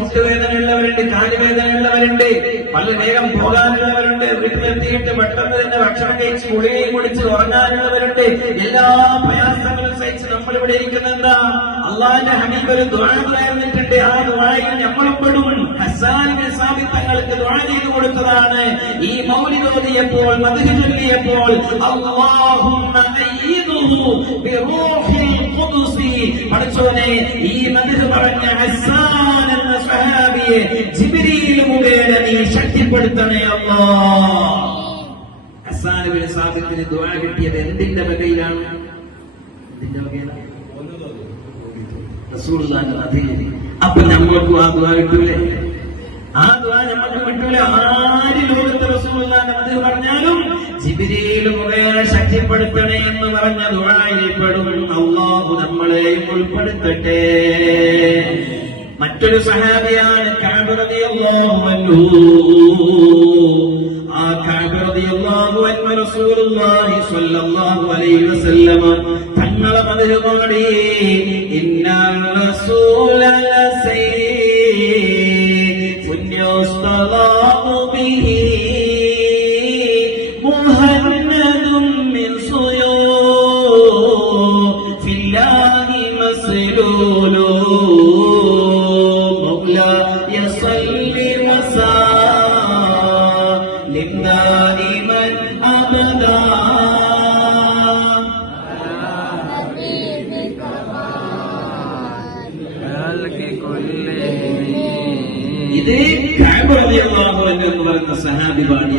മുട്ടുവേദനയുള്ളവരുണ്ട് കാലുവേദനയുള്ളവരുണ്ട് പല വേഗം പോകാനുള്ളവരുണ്ട് വീട്ടിലെത്തിയിട്ട് പെട്ടെന്ന് തന്നെ ഭക്ഷണം കഴിച്ച് ഗുളികയും കുടിച്ച് ഉറങ്ങാനുള്ളവരുണ്ട്. എല്ലാ പ്രയാസങ്ങളും സഹിച്ച് നമ്മൾ ഇവിടെ ഇരിക്കുന്ന എന്താ അള്ളാന്റെ ഹബീബ് ഒരു ദ്വാരന്നിട്ടുണ്ട് ആ ദ്വാരയിൽ നമ്മളും പെടും സാഹിത്യങ്ങൾക്ക് ദ്വാര ചെയ്തു കൊടുത്തതാണ്. ഈ മൗലികോതിയപ്പോൾ മധുര ചൊല്ലിയപ്പോൾ പഠിച്ചോനെ ഈ മധുര പറഞ്ഞ എന്ന ജിബ്രീൽ മുഖേന നീ ശക്തിപ്പെടുത്തണേ അല്ലാ. അസാനുവിന് സാധ്യത്തിന് ദ്വാ കിട്ടിയത് എന്തിന്റെ വകയിലാണ്? അപ്പൊ നമ്മൾക്കും ആ ദുആ കിട്ടൂലേ? ആ ദുആ നമ്മൾക്ക് കിട്ടൂല? ആര് ലോകത്ത് റസൂലുള്ളാഹിന്റെ മതിൽ പറഞ്ഞാലും ശക്തിപ്പെടുത്തണേ എന്ന് പറഞ്ഞ ദുആയിൽ പെടും അള്ളാഹു നമ്മളെയും ഉൾപ്പെടുത്തട്ടെ. മറ്റൊരു സഹാബിയാണ് ആ തങ്ങളെ മതിൽ പാടി صل وسلم دائما ابدا خلق كلهم ഇത് കഅബ റളിയല്ലാഹു അൻഹു എന്ന് പറയുന്ന സഹാബി പാടി